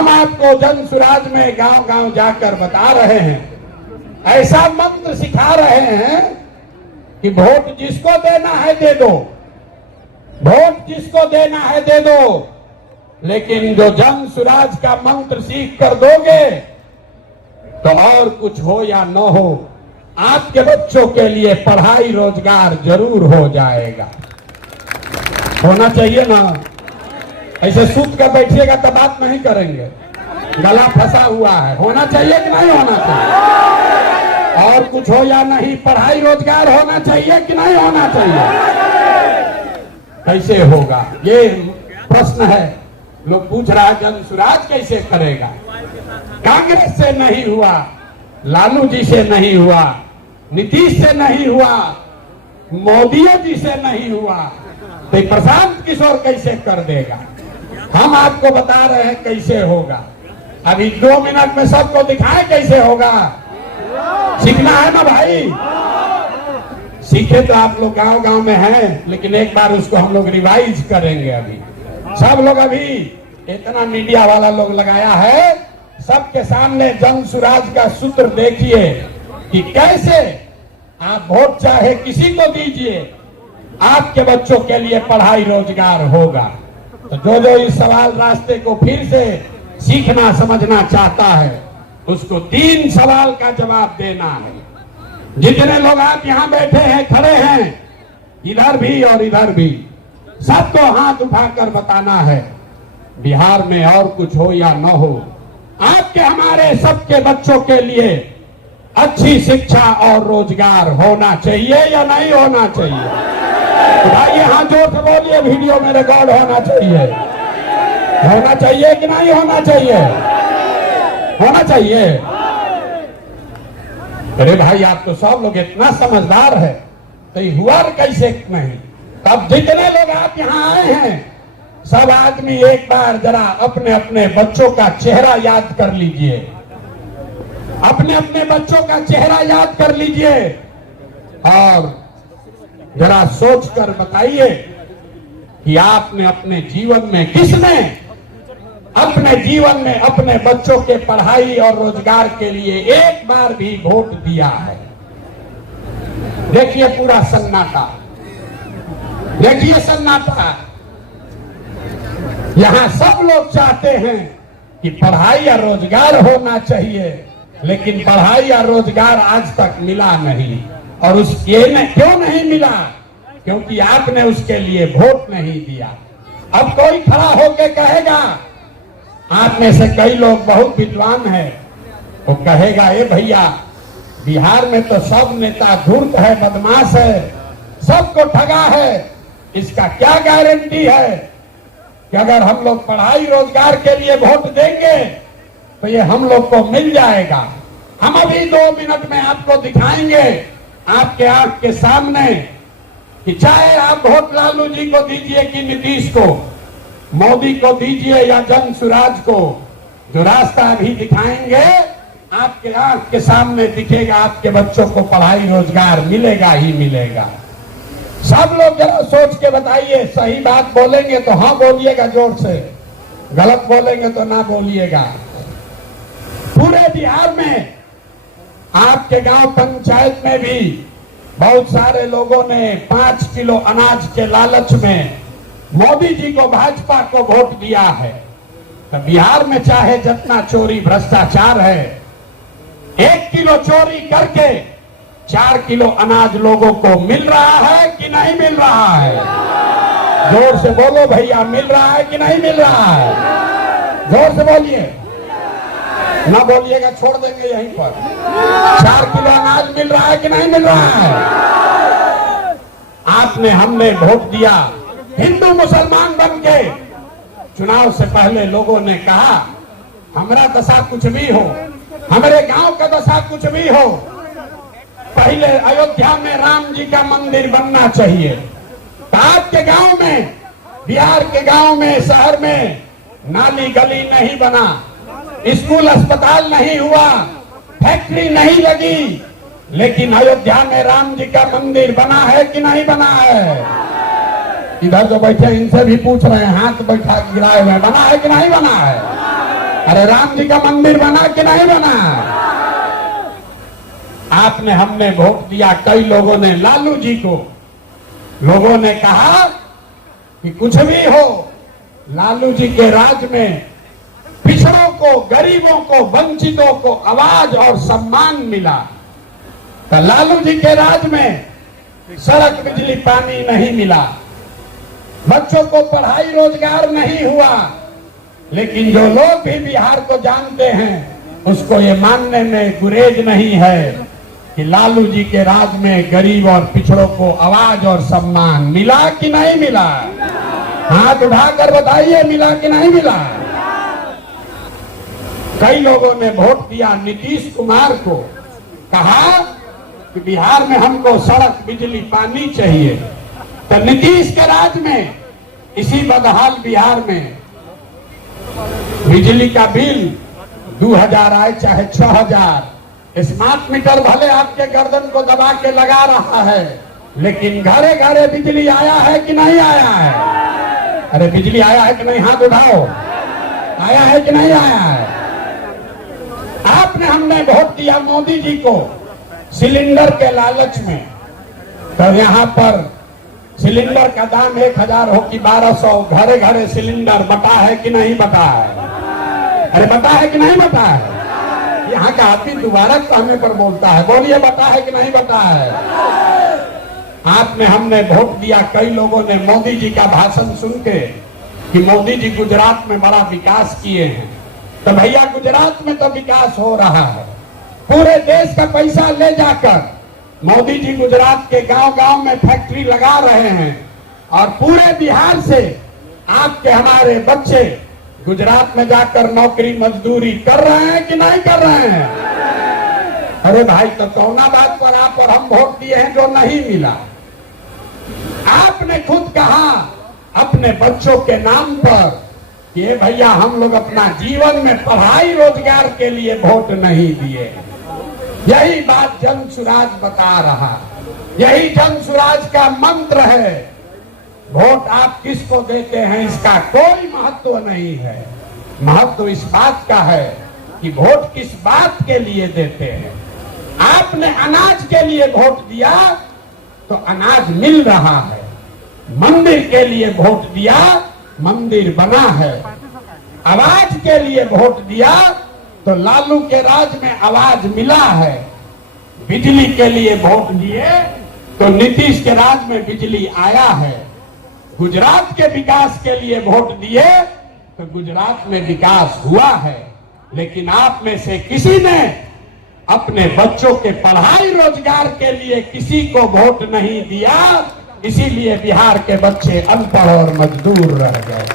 हम आपको जन सुराज में गांव गांव जाकर बता रहे हैं, ऐसा मंत्र सिखा रहे हैं कि वोट जिसको देना है दे दो, वोट जिसको देना है दे दो, लेकिन जो जन सुराज का मंत्र सीख कर दोगे तो और कुछ हो या न हो, आपके बच्चों के लिए पढ़ाई रोजगार जरूर हो जाएगा। होना चाहिए ना? ऐसे सूत कर बैठिएगा तो बात नहीं करेंगे, गला फंसा हुआ है। होना चाहिए कि नहीं होना चाहिए? और कुछ हो या नहीं, पढ़ाई रोजगार होना चाहिए कि नहीं होना चाहिए? कैसे होगा ये प्रश्न है। लोग पूछ रहा है जन सुराज कैसे करेगा? कांग्रेस से नहीं हुआ, लालू जी से नहीं हुआ, नीतीश से नहीं हुआ, मोदी जी से नहीं हुआ, तो प्रशांत किशोर कैसे कर देगा? हम आपको बता रहे हैं कैसे होगा। अभी 2 मिनट में सबको दिखाए कैसे होगा। सीखना है ना भाई? सीखे तो आप लोग गांव गांव में हैं, लेकिन एक बार उसको हम लोग रिवाइज करेंगे। अभी सब लोग, अभी इतना मीडिया वाला लोग लगाया है, सबके सामने जन सुराज का सूत्र देखिए कि कैसे आप वोट चाहे किसी को दीजिए, आपके बच्चों के लिए पढ़ाई रोजगार होगा। तो जो इस सवाल रास्ते को फिर से सीखना समझना चाहता है, उसको 3 सवाल का जवाब देना है। जितने लोग आप यहाँ बैठे हैं, खड़े हैं, इधर भी और इधर भी, सबको हाथ उठाकर बताना है, बिहार में और कुछ हो या न हो, आपके हमारे सबके बच्चों के लिए अच्छी शिक्षा और रोजगार होना चाहिए या नहीं होना चाहिए? उठाइए हाथ, जोर से बोलिए, वीडियो में रिकॉर्ड होना चाहिए। होना चाहिए कि नहीं होना चाहिए? होना चाहिए। अरे भाई, आप तो सब लोग इतना समझदार है, तो हुआ कैसे नहीं? अब जितने लोग आप यहाँ आए हैं, सब आदमी एक बार जरा अपने अपने बच्चों का चेहरा याद कर लीजिए, अपने अपने बच्चों का चेहरा याद कर लीजिए और जरा सोच कर बताइए कि आपने अपने जीवन में, किसने अपने जीवन में अपने बच्चों के पढ़ाई और रोजगार के लिए एक बार भी वोट दिया है? देखिए पूरा सन्नाटा, देखिए सन्नाटा। यहां सब लोग चाहते हैं कि पढ़ाई या रोजगार होना चाहिए, लेकिन पढ़ाई या रोजगार आज तक मिला नहीं। और उसके क्यों नहीं मिला? क्योंकि आपने उसके लिए वोट नहीं दिया। अब कोई खड़ा होके कहेगा, आप में से कई लोग बहुत विद्वान हैं, वो कहेगा, ए भैया, बिहार में तो सब नेता धूर्त है, बदमाश है, सबको ठगा है, इसका क्या गारंटी है कि अगर हम लोग पढ़ाई रोजगार के लिए वोट देंगे तो ये हम लोग को मिल जाएगा? हम अभी 2 मिनट में आपको दिखाएंगे, आपके आंख के सामने, कि चाहे आप वोट लालू जी को दीजिए कि नीतीश को, मोदी को दीजिए या जन सुराज को, जो रास्ता अभी दिखाएंगे आपके आंख के सामने दिखेगा, आपके बच्चों को पढ़ाई रोजगार मिलेगा ही मिलेगा। सब लोग जरा सोच के बताइए, सही बात बोलेंगे तो हाँ बोलिएगा जोर से, गलत बोलेंगे तो ना बोलिएगा। पूरे बिहार में, आपके गांव पंचायत में भी बहुत सारे लोगों ने 5 किलो अनाज के लालच में मोदी जी को, भाजपा को वोट दिया है। तो बिहार में चाहे जितना चोरी भ्रष्टाचार है, 1 किलो चोरी करके 4 किलो अनाज लोगों को मिल रहा है कि नहीं मिल रहा है? जोर से बोलो भैया, मिल रहा है कि नहीं मिल रहा है? जोर से बोलिए, ना बोलिएगा छोड़ देंगे यहीं पर। 4 किलो अनाज मिल रहा है कि नहीं मिल रहा है? आपने, हमने वोट दिया, हिंदू मुसलमान बन के चुनाव से पहले लोगों ने कहा, हमारा दशा कुछ भी हो, हमारे गांव का दशा कुछ भी हो, पहले अयोध्या में राम जी का मंदिर बनना चाहिए। तो आपके गांव में, बिहार के गांव में, शहर में नाली गली नहीं बना, स्कूल अस्पताल नहीं हुआ, फैक्ट्री नहीं लगी, लेकिन अयोध्या में राम जी का मंदिर बना है कि नहीं बना है? इधर जो बैठे इनसे भी पूछ रहे हैं, हाथ बैठा गिराए हुए, बना है कि नहीं बना है? अरे राम जी का मंदिर बना कि नहीं बना? आपने हमने वोट दिया, कई लोगों ने लालू जी को। लोगों ने कहा कि कुछ भी हो, लालू जी के राज में पिछड़ों को, गरीबों को, वंचितों को आवाज और सम्मान मिला। तो लालू जी के राज में सड़क, बिजली, पानी नहीं मिला, बच्चों को पढ़ाई रोजगार नहीं हुआ। लेकिन जो लोग भी बिहार को जानते हैं उसको ये मानने में गुरेज नहीं है कि लालू जी के राज में गरीब और पिछड़ों को आवाज और सम्मान मिला कि नहीं मिला? हाथ उठाकर बताइए, मिला कि नहीं मिला? कई लोगों ने वोट दिया नीतीश कुमार को, कहा कि बिहार में हमको सड़क, बिजली, पानी चाहिए। तो नीतीश के राज में इसी बदहाल बिहार में बिजली का बिल 2000 आए चाहे 6000, स्मार्ट मीटर भले आपके गर्दन को दबा के लगा रहा है, लेकिन घरे घरे बिजली आया है कि नहीं आया है? अरे बिजली आया है कि नहीं? हाथ उठाओ। आया है कि नहीं आया है? आपने हमने वोट दिया मोदी जी को सिलेंडर के लालच में। तो यहाँ पर सिलेंडर का दाम 1000 हो कि 1200, घरे घरे सिलेंडर बटा है कि नहीं बटा है? अरे बटा है कि नहीं बटा है? यहाँ का आदमी दोबारा कहने पर बोलता है, बोलिए बटा है कि नहीं बटा है? आपने हमने वोट दिया, कई लोगों ने मोदी जी का भाषण सुन के कि मोदी जी गुजरात में बड़ा विकास किए हैं। तो भैया गुजरात में तो विकास हो रहा है, पूरे देश का पैसा ले जाकर मोदी जी गुजरात के गांव गांव में फैक्ट्री लगा रहे हैं और पूरे बिहार से आपके हमारे बच्चे गुजरात में जाकर नौकरी मजदूरी कर रहे हैं कि नहीं कर रहे हैं? अरे भाई, तो कौना बात पर आप और हम वोट दिए हैं जो नहीं मिला? आपने खुद कहा अपने बच्चों के नाम पर कि भैया हम लोग अपना जीवन में पढ़ाई रोजगार के लिए वोट नहीं दिए। यही बात जन सुराज बता रहा, यही जन सुराज का मंत्र है। वोट आप किसको देते हैं इसका कोई महत्व नहीं है। महत्व इस बात का है कि वोट किस बात के लिए देते हैं। आपने अनाज के लिए वोट दिया तो अनाज मिल रहा है, मंदिर के लिए वोट दिया, मंदिर बना है, आवाज के लिए वोट दिया तो लालू के राज में आवाज मिला है, बिजली के लिए वोट दिए तो नीतीश के राज में बिजली आया है, गुजरात के विकास के लिए वोट दिए तो गुजरात में विकास हुआ है। लेकिन आप में से किसी ने अपने बच्चों के पढ़ाई रोजगार के लिए किसी को वोट नहीं दिया, इसीलिए बिहार के बच्चे अनपढ़ और मजदूर रह गए।